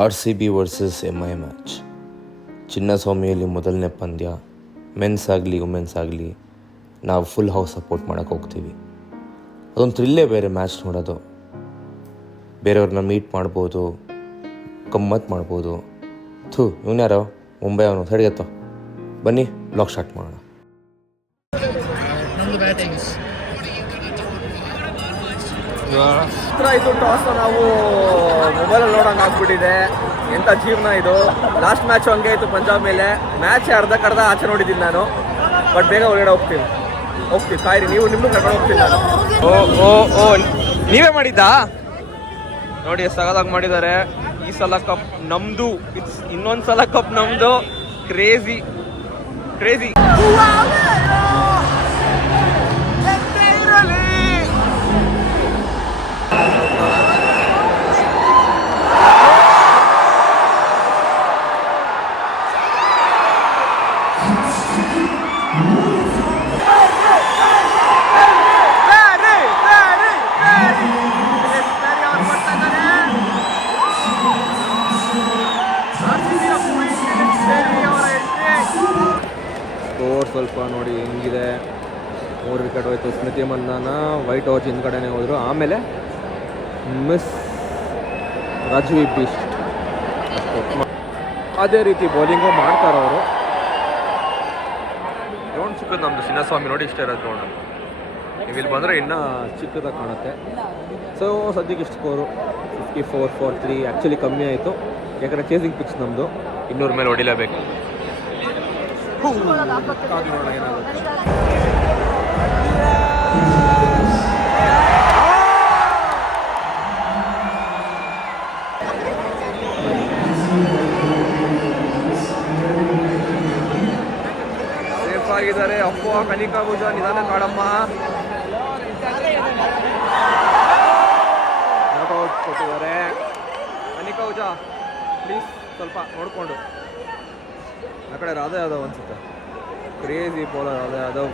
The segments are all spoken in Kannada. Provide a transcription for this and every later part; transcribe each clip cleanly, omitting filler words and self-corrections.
RCB versus MI match. ಚಿನ್ನಸ್ವಾಮಿಯಲ್ಲಿ ಮೊದಲನೇ ಪಂದ್ಯ. ಮೆನ್ಸ್ ಆಗಲಿ ವುಮೆನ್ಸ್ ಆಗಲಿ ನಾವು ಫುಲ್ ಹೌಸ್ ಸಪೋರ್ಟ್ ಮಾಡೋಕ್ಕೆ ಹೋಗ್ತೀವಿ. ಅದೊಂದು ಥ್ರಿಲ್ಲೇ ಬೇರೆ ಮ್ಯಾಚ್ ನೋಡೋದು. ಬೇರೆಯವ್ರನ್ನ ಮೀಟ್ ಮಾಡ್ಬೋದು, ಗಮ್ಮತ್ತು ಮಾಡ್ಬೋದು. ಇವನ್ಯಾರೋ ಮುಂಬೈ ಅವನು ಸಡಿಗತ್ತೋ. ಬನ್ನಿ ಬ್ಲಾಗ್ ಸ್ಟಾರ್ಟ್ ಮಾಡೋಣ. ಇದು ಟಾಸ್ ನಾವು ಮೊಬೈಲಲ್ಲಿ ನೋಡೋಂಗೆ ಆಗ್ಬಿಟ್ಟಿದೆ. ಎಂಥ ಜೀವನ ಇದು. ಲಾಸ್ಟ್ ಮ್ಯಾಚ್ ಹಂಗೆ ಆಯಿತು ಪಂಜಾಬ್ ಮೇಲೆ. ಮ್ಯಾಚ್ ಅರ್ಧಕ್ಕರ್ಧ ಆಚೆ ನೋಡಿದ್ದೀನಿ ನಾನು. ಬಟ್ ಬೇಗ ಹೊರಗಡೆ ಹೋಗ್ತೀವಿ ಕಾಯಿರಿ. ನೀವು ನಿಮ್ಮನ್ನು ಕರ್ಕೊಂಡು ಹೋಗ್ತೀನಿ ನಾನು. ಓ ನೀವೇ ಮಾಡಿದ್ದಾ? ನೋಡಿ ಎಷ್ಟು ಸಗದಾಗಿ ಮಾಡಿದ್ದಾರೆ. ಈ ಸಲ ಕಪ್ ನಮ್ದು, ಇನ್ನೊಂದು ಸಲ ಕಪ್ ನಮ್ದು. ಕ್ರೇಜಿ. ಸ್ವಲ್ಪ ನೋಡಿ ಹೆಂಗಿದೆ. 3 ವಿಕೆಟ್ ಹೋಯ್ತು. ಸ್ಮೃತಿ ಮಂದಾನ ವೈಟ್ ಔಟ್ ಹಿಂದ್ಗಡೆನೇ ಹೋದರು. ಆಮೇಲೆ ಮಿಸ್ ರಾಜ್ವಿ ಬೀಸ್ಟ್. ಅದೇ ರೀತಿ ಬೌಲಿಂಗು ಮಾಡ್ತಾರೆ ಅವರು. ಗ್ರೌಂಡ್ ಸಿಕ್ಕೋದು ನಮ್ಮದು ಚಿನ್ನಸ್ವಾಮಿ. ನೋಡಿ ಇಷ್ಟೇ ಇರೋದು ಗ್ರೌಂಡ್. ನೀವು ಇಲ್ಲಿ ಬಂದರೆ ಇನ್ನೂ ಚಿಕ್ಕದಾಗಿ ಕಾಣುತ್ತೆ. ಸೊ ಸದ್ಯಕ್ಕೆ ಇಷ್ಟು ಸ್ಕೋರು 54-3. ಆ್ಯಕ್ಚುಲಿ ಕಮ್ಮಿ ಆಯಿತು, ಯಾಕಂದರೆ ಚೇಸಿಂಗ್ ಪಿಚ್ ನಮ್ಮದು. 200 ಮೇಲೆ ಹೊಡಿಲೇಬೇಕು. ಕಾದು ನೋಡೋಣ ಏನಾಗುತ್ತೆ. ಸೇಫ್ ಆಗಿದ್ದಾರೆ. ಅಪ್ಪು ಕನಿಕಾ ಭುಜ ನಿಧಾನ ಕಾಡಮ್ಮ. ನಾಟ್ಔಟ್ ಕೊಟ್ಟಿದ್ದಾರೆ. ಕನಿಕಾ ಭುಜ ಪ್ಲೀಸ್ ಸ್ವಲ್ಪ ನೋಡಿಕೊಂಡು. ಆ ಕಡೆ ರಾಧಾ ಯಾದವ್ ಅನ್ಸುತ್ತೆ. Crazy bowler Radha Yadav.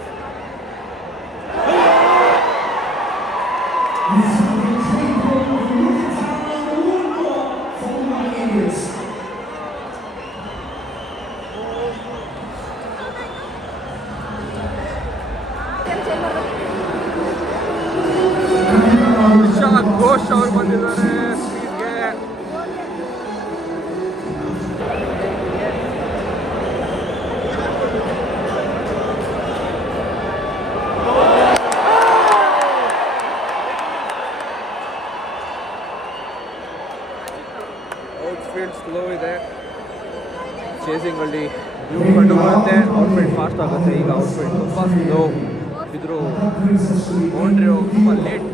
ಘೋಷ್ ಅವರು ಬಂದಿದ್ದಾರೆ ಸ್ಕ್ರೀನ್ಗೆ. ಔಟ್ಫೀಲ್ಡ್ ಸ್ಲೋ ಇದೆ. ಚೇಸಿಂಗಲ್ಲಿ ವ್ಯೂ ಕಂಡು ಬರುತ್ತೆ. ಔಟ್ಫೀಲ್ಡ್ ಫಾಸ್ಟ್ ಆಗುತ್ತೆ. ಈಗ ಔಟ್ಫೀಲ್ಡ್ ತುಂಬ ಸ್ಲೋ ಇದ್ರು. ಬೌಂಡ್ರಿ ತುಂಬ ಲೇಟ್.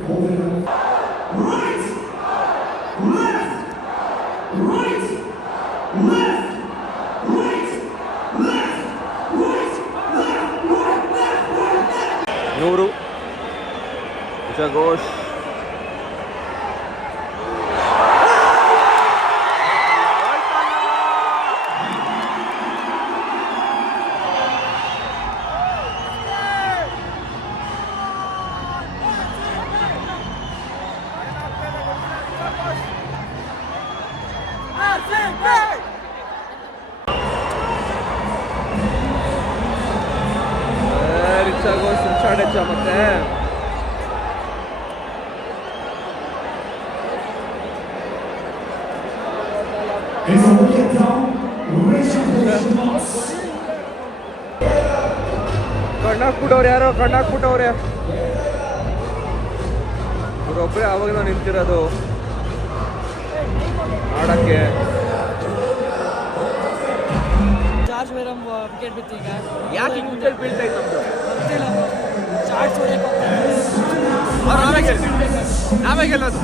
ನೂರು ಘೋಷ್. ಮತ್ತೆ ಕಣ್ಣಾಕ್ಬಿಟ್ಟವ್ರೆ. ಯಾರೋ ಕಣ್ಣಾಕ್ಬಿಟ್ಟವ್ರೆ. ಇವರೊಬ್ಬರೇ ಆವಾಗ ನಾವು ನಿಂತಿರೋದು ಆಡಕ್ಕೆ. ವಿಕೆಟ್ ಬಿತ್ತು. ಈಗ ಯಾಕೆ ವಿಕೆಟ್ ಬೀಳ್ತಾ ಇತ್ತು ನಮ್ದು ಗೊತ್ತಿಲ್ಲ. ಶಾರ್ಟ್ಸ್ ಹೊಡೆಯಕ್ಕೆ ನಾವೇ ಗೆಲ್ಲೋದು.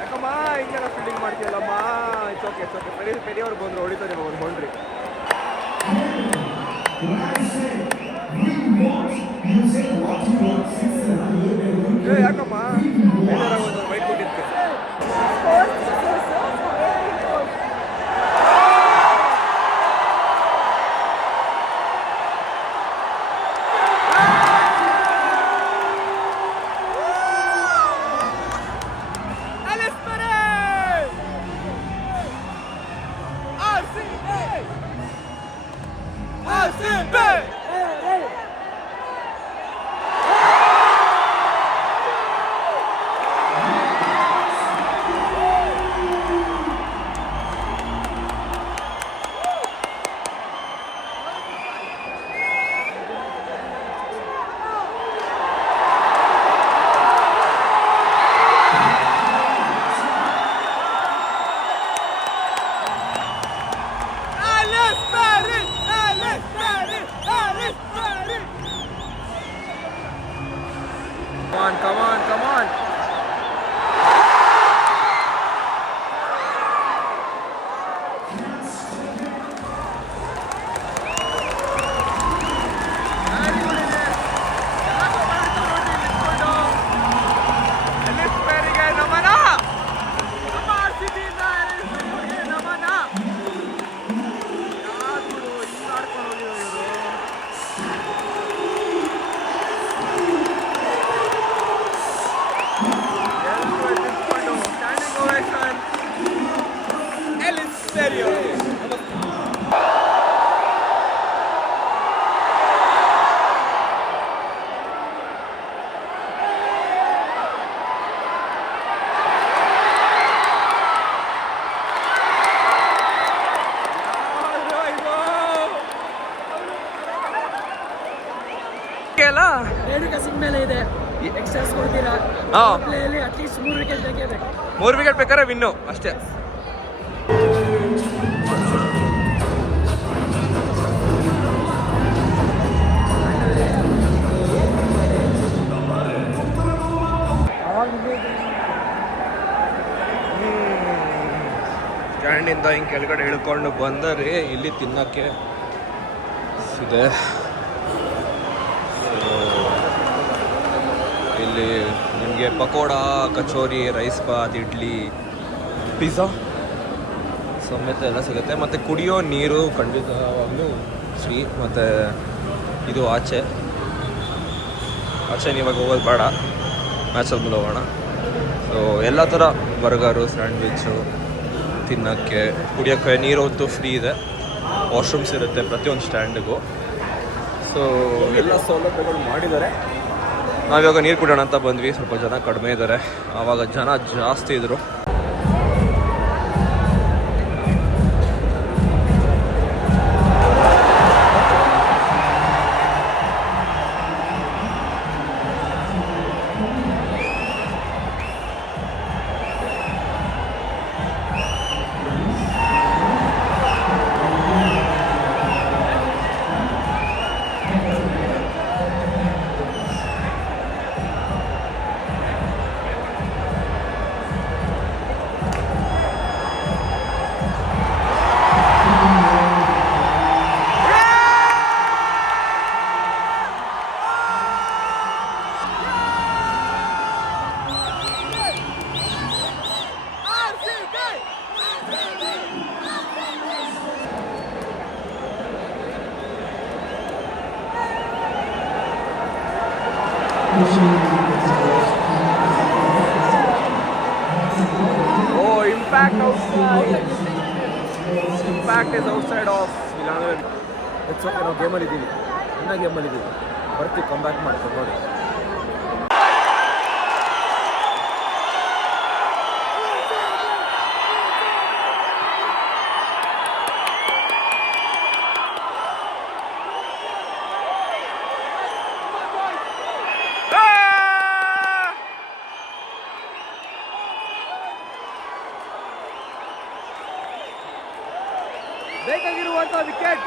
ಯಾಕಮ್ಮ ಹಿಂಗೆಲ್ಲ ಫೀಲ್ಡಿಂಗ್ ಮಾಡ್ತೀಯಲ್ಲಮ್ಮ? ಓಕೆ ಪೆರಿಯವ್ರು ಬಂದ್ರು, ಹೊಡಿತಾರೆ ಒಂದು ಹೊಂಡ್ರಿ. ಯಾಕಮ್ಮ ಬೇಜಾರಾಗೋದು ವೈಟ್ ಕೊಟ್ಟಿದ್ಕೆ? Come on. ರೇಣುಕಾ ಸಿಂಗ್ ಮೇಲೆ ಇದೆ, ಎಕ್ಸ್ಟ್ರಾಸ್ ಕೊಡ್ತೀರಾ? ಪ್ಲೇಯಲ್ಲಿ ಅಟ್ಲೀಸ್ಟ್ 3 ವಿಕೆಟ್ ಬೇಕೇ ಬೇಕು. 3 ವಿಕೆಟ್ ಬೇಕಾದ್ರೆ ವಿನ್ನು ಅಷ್ಟೇ. ಸ್ಟ್ಯಾಂಡಿಂದ ಹಿಂಗೆ ಕೆಳಗಡೆ ಇಳ್ಕೊಂಡು ಬಂದರೆ ಇಲ್ಲಿ ತಿನ್ನೋಕ್ಕೆ ಇದೆ. ಇಲ್ಲಿ ನಿಮಗೆ ಪಕೋಡ, ಕಚೋರಿ, ರೈಸ್ ಬಾತ್, ಇಡ್ಲಿ, ಪಿಜ್ಜಾ ಸಮೇತ ಎಲ್ಲ ಸಿಗುತ್ತೆ. ಮತ್ತು ಕುಡಿಯೋ ನೀರು ಖಂಡಿತವಾಗ್ಲೂ ಫ್ರೀ. ಮತ್ತು ಇದು ಆಚೆ ಇವಾಗ ಹೋಗೋದು ಬೇಡ, ಮ್ಯಾಚಲ್ಲಿ ಮೇಲೆ ಹೋಗೋಣ. ಸೊ ಎಲ್ಲ ಥರ ಬರ್ಗರು, ಸ್ಯಾಂಡ್ವಿಚ್ಚು ತಿನ್ನೋಕ್ಕೆ, ಕುಡಿಯೋಕ್ಕೆ ನೀರು ಅಂತೂ ಫ್ರೀ ಇದೆ. ವಾಶ್ರೂಮ್ಸ್ ಇರುತ್ತೆ ಪ್ರತಿಯೊಂದು ಸ್ಟ್ಯಾಂಡಿಗೂ. ಸೊ ಎಲ್ಲ ಸೌಲಭ್ಯಗಳು ಮಾಡಿದ್ದಾರೆ. ನಾವಿವಾಗ ನೀರು ಕುಡಿಯೋಣ ಅಂತ ಬಂದ್ವಿ. ಸ್ವಲ್ಪ ಜನ ಕಡಿಮೆ ಇದ್ದಾರೆ, ಆವಾಗ ಜನ ಜಾಸ್ತಿ ಇದ್ದರು. Oh impact outside, impact is outside off. ಇಲ್ಲಾಂದ್ರೆ ಇಟ್ಸ್ ಓಕೆ, ನಾವು ಗೇಮಲ್ಲಿ ಇದ್ದೀವಿ, ಇನ್ನೂ ಗೇಮಲ್ಲಿ ಇದ್ದೀವಿ, ಬರ್ತೀವಿ, ಕಮ್ ಬ್ಯಾಕ್ ಮಾಡ್ಕೊಂಡು ನೋಡಿ. ಬೇಕಾಗಿರುವಂಥ ವಿಕೆಟ್.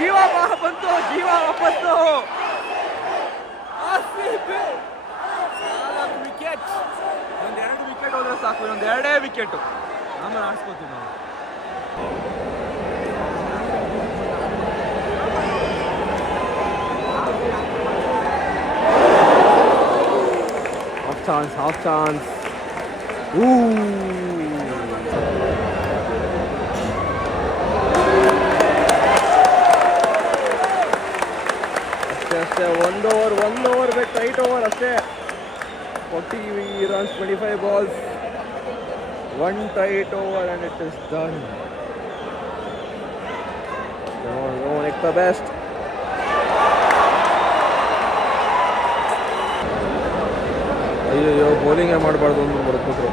ಜೀವ ಬಂತು, ಜೀವ ವಾಪಸ್ಸು. ವಿಕೆಟ್, ಒಂದೆರಡು ವಿಕೆಟ್ ಹೋದ್ರೆ ಸಾಕು, ಒಂದು ಎರಡೇ ವಿಕೆಟ್, ಆಮೇಲೆ ಆಡ್ಸ್ಕೋತೀವಿ ನಾವು. Half chance. ಅಷ್ಟೇ, ಒಂದು ಓವರ್ ಬೇಕು, ಟೈಟ್ ಓವರ್ ಅಷ್ಟೇ. 40 runs, 25 balls, one tight over and it is done. No, make the best. ಅಯ್ಯೋ, ಬೌಲಿಂಗೇ ಮಾಡಬಾರ್ದು ಅಂತ ಬರ್ತಿದ್ರು.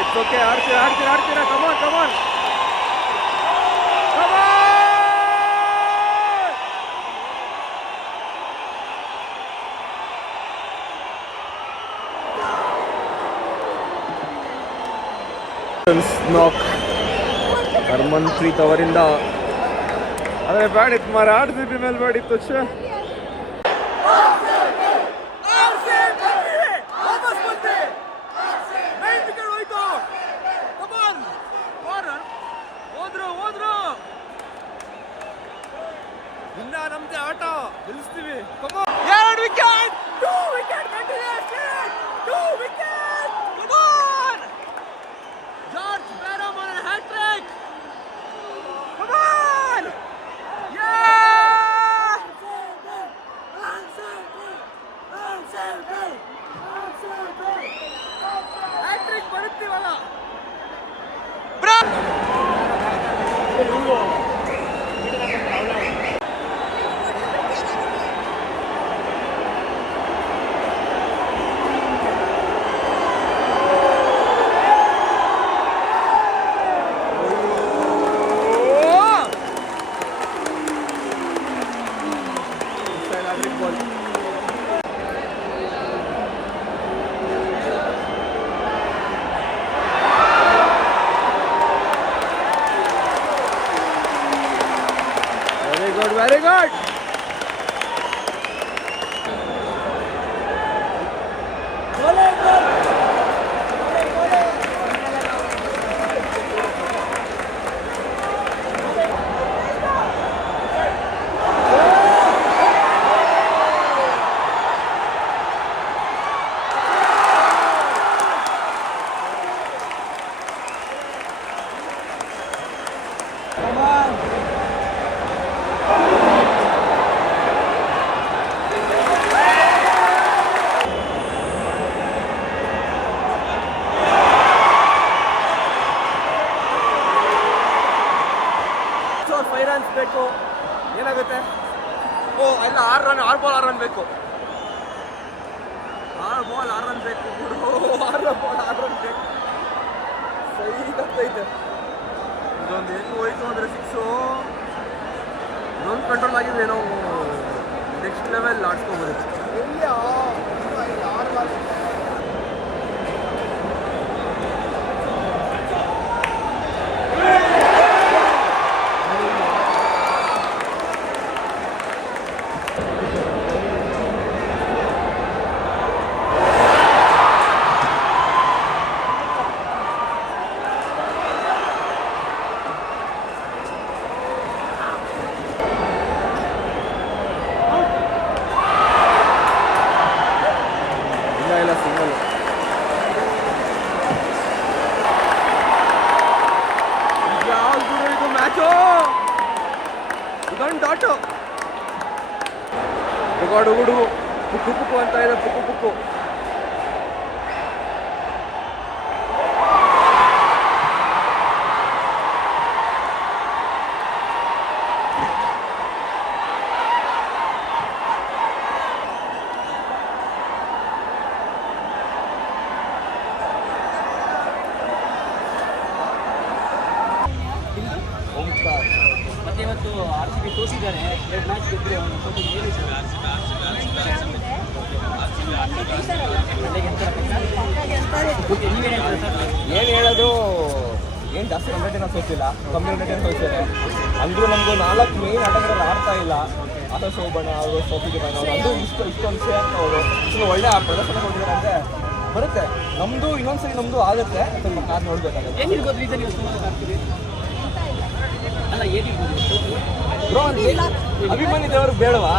It's okay, ಆಡ್ತೀರಾ, come on. Come on! ನಾಕ್ ಹರ್ಮನ್ಪ್ರೀತ್ ಅವರಿಂದ. ಅದೇ ಬ್ಯಾಡ್ ಇತ್ತು ಮಾರ, RCB ಮೇಲೆ ಬ್ಯಾಡ್ ಇತ್ತು. ಇನ್ನ ನಮ್ದೇ ಆಟ, ಗೆಲ್ಲಿಸ್ತೀವಿ. ಎರಡು wicket, 2 wicket continuous, 2 wicket. Come on ಜಾರ್ಜ್ ಬ್ಯಾರಮನ್ hattrick. Come on, yeah hattrick ಬರುತ್ತೀವಲ್ಲ. Very good. ಬೇಕು. ಏನಾಗುತ್ತೆ? ಓ ಇಲ್ಲ, 6 ಬಾಲ್ 6 ರನ್ ಬೇಕು. 6 ಬಾಲ್ 6 ರನ್ ಬೇಕು. 6 ಬಾಲ್ 6 ರನ್ ಬೇಕು. ಸही ಕತ್ತೈತೆ. ಇದೊಂದು ಹೆಂಗೆ ಹೋಯ್ತು ಅಂದರೆ 6 ಇನ್ನೊಂದು ಕಂಟ್ರೋಲ್ ಆಗಿದೆ. ನಾವು ನೆಕ್ಸ್ಟ್ ಲೆವೆಲ್ ಆಡ್ಸ್ಕೊಬೋದು. ಪುಕ್ಕು ಪುಕ್ಕು ಅಂತ ಇದೆ, ಪುಕ್ಕು ಪುಕ್ಕು. ಮತ್ತೆ ಇವತ್ತು RCB ತೋರಿಸಿದ್ದಾರೆ, 2 ಮ್ಯಾಚ್ ಗೆದ್ದರು. ಏನು ಹೇಳೋದು, ಏನು ಜಾಸ್ತಿ ರನ್ ಸೋತಿಲ್ಲ, ಕಮ್ಮಿ ರನ್ ಸೋತಿದ್ದಾರೆ. ಅಂದರೂ ನಮಗೂ 4 ಮೇನ್ ಆಟಗಾರರು ಆಡ್ತಾ ಇಲ್ಲ. ಆಕಾಶ್ ಶೋಭಣ ಅವರು, ಸೋಫಿ ಡಿವೈನ್ ಅವರು, ಅದು ಇಷ್ಟೊಂದು ಸೇ ಅಂತ ಅವರು ಒಳ್ಳೆ ಪ್ರದರ್ಶನ ಕೊಟ್ಟಿದ್ದಾರೆ. ಅಂದರೆ ಬರುತ್ತೆ, ನಮ್ಮದು ಇನ್ನೊಂದ್ಸರಿ ನಮ್ಮದು ಆಗುತ್ತೆ, ಸ್ವಲ್ಪ ಕಾದು ನೋಡ್ಬೇಕಾಗುತ್ತೆ. ಏನಿರ್ಬೋದು ರೀಸನ್ ನೀವು ಸುಮಾರು ಆಗ್ತೀವಿ ಅಲ್ಲ, ಏನಿರ್ಬೋದು ಬ್ರೋ? ಅಭಿಮಾನಿ ದೇವರು ಬೇಡವಾ?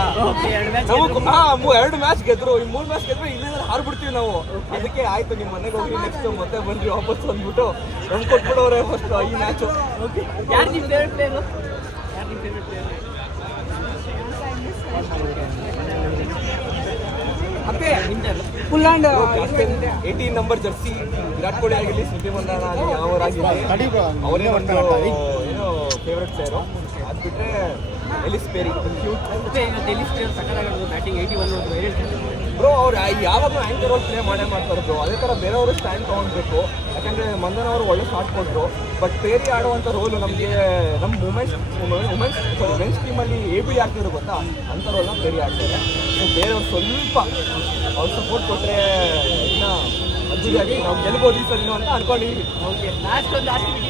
2 ಮ್ಯಾಚ್ ಗೆದ್ರು, ಈ 3 ಮ್ಯಾಚ್ ಗೆದ್ರೆ ಇಲ್ಲಿಂದ ಹಾರ್ಬಿಡ್ತೀವಿ ನಾವು. ಅದಕ್ಕೆ ಆಯ್ತು, ನಿಮ್ಮ ಮನೆಗೆ ಹೋಗಿ ನೆಕ್ಸ್ಟ್ ಮತ್ತೆ ಬಂದ್ರಿ ವಾಪಸ್ ಅಂದ್ಬಿಟ್ಟು ನಮ್ಗೆ ಕೊಟ್ಬಿಡೋರೆ ಫಸ್ಟ್ ಈ ಮ್ಯಾಚು. ಯಾರು ನಿಮ್ಮ ಫೇವ್ರೆಟ್ ಪ್ಲೇಯರು? ಯಾರು ನಿಮ್ಮ ಫೇವ್ರೆಟ್ ಪ್ಲೇಯರು? ಮತ್ತೆ full and 18 number Jersey Virat Kohli ಆಗಿರಲಿ, ಸ್ಮೃತಿ ಮಂದಾನ ಆಗಲಿ, ಅವರಾಗಿರಲಿ, ಅವರೇ ಒಂದು ಏನೋ ಫೇವ್ರೆಟ್ ಪ್ಲೇಯರು. ಅದು ಬಿಟ್ಟರೆ ಎಲಿಸ್ ಪೇರಿ ಕ್ಯೂಟ್. ಮತ್ತೆ ಎಲಿಸ್ ಪ್ಲೇಯರ್ ಸಕ್ಕತ್ತಾಗಿರೋದು, ಬ್ಯಾಟಿಂಗ್ 81 ನೋಡಿದ್ರು. ಬ್ರೋ ಅವ್ರು ಯಾವಾಗಲೂ ಆ್ಯಂಕರ್ ರೋಲ್ ಪ್ಲೇ ಮಾಡ್ತಾರದು. ಅದೇ ಥರ ಬೇರೆಯವರು ಸ್ಟ್ಯಾಂಡ್ ತೊಗೊಳ್ಬೇಕು. ಯಾಕಂದರೆ ಮಂದನ್ ಅವರು ಒಳ್ಳೆ ಶಾಟ್ ಕೊಟ್ಟರು. ಬಟ್ ಪೇರಿ ಆಡುವಂಥ ರೋಲು ನಮಗೆ ನಮ್ಮ ಮೆನ್ಸ್ ಟೀಮಲ್ಲಿ ABD ಆಗ್ತಿದ್ರು ಗೊತ್ತಾ, ಅಂಥ ರೋಲ್ನ ಪೇರಿ ಆಡ್ತಾರೆ. ಸೊ ಬೇರೆಯವ್ರು ಸ್ವಲ್ಪ ಅವ್ರು ಸಪೋರ್ಟ್ ಕೊಟ್ಟರೆ ಇನ್ನೂ ಅದ್ದೂರಿಯಾಗಿ ನಾವು ಗೆಲ್ಬೋದು ಈ ಸರಿನೂ ಅಂತ ಅನ್ಕೊಂಡಿದ್ದೀವಿ. ಓಕೆ, ಲಾಸ್ಟ್ ಒಂದು RCB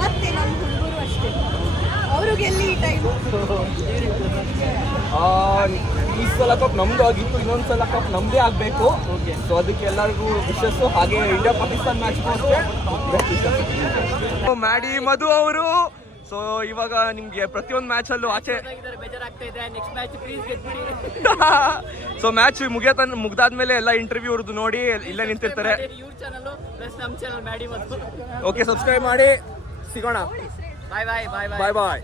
ಮತ್ತೆ ನಮ್ಮ ಹುಡುಗರು ಅಷ್ಟೇ, ಅವರು ಗೆಲ್ಲಿ ಈ ಟೈಮ್. ಈ ಸಲ ಕಪ್ ನಮ್ಮದು ಆಗಿತ್ತು, ಇನ್ನೊಂದು ಸಲ ಕಪ್ ನಮ್ಮದೇ ಆಗಬೇಕು. ಸೊ ಅದಕ್ಕೆ ಎಲ್ಲರಿಗೂ ವಿಶಸ್ಸು. ಹಾಗೆ ಇಂಡಿಯಾ ಪಾಕಿಸ್ತಾನ್ ಮ್ಯಾಚ್ಗೂ ಅಷ್ಟೇ ಮ್ಯಾಡಿ ಮಧು ಅವರು. ಸೊ ಇವಾಗ ನಿಮಗೆ ಪ್ರತಿಯೊಂದು ಮ್ಯಾಚಲ್ಲೂ ಆಚೆ ಬೇಜಾರಾಗ್ತಾ ಇದೆ. ನೆಕ್ಸ್ಟ್ ಮ್ಯಾಚ್ ಪ್ಲೀಸ್ ಗೆದ್ಬಿಡಿ. ಸೊ ಮ್ಯಾಚ್ ಮುಗ್ದಾದ್ಮೇಲೆ ಎಲ್ಲ ಇಂಟರ್ವ್ಯೂ ಅವ್ರದ್ದು ನೋಡಿ ಇಲ್ಲೇ ನಿಂತಿರ್ತಾರೆ. ಇವ್ರ ಚಾನಲ್ ಪ್ಲಸ್ ನಮ್ಮ ಚಾನಲ್ ಮ್ಯಾಡಿ ಮತ್ತು ಓಕೆ, ಸಬ್ಸ್ಕ್ರೈಬ್ ಮಾಡಿ. ಸಿಗೋಣ. ಬಾಯ್ ಬಾಯ್ ಬಾಯ್ ಬಾಯ್ ಬಾಯ್.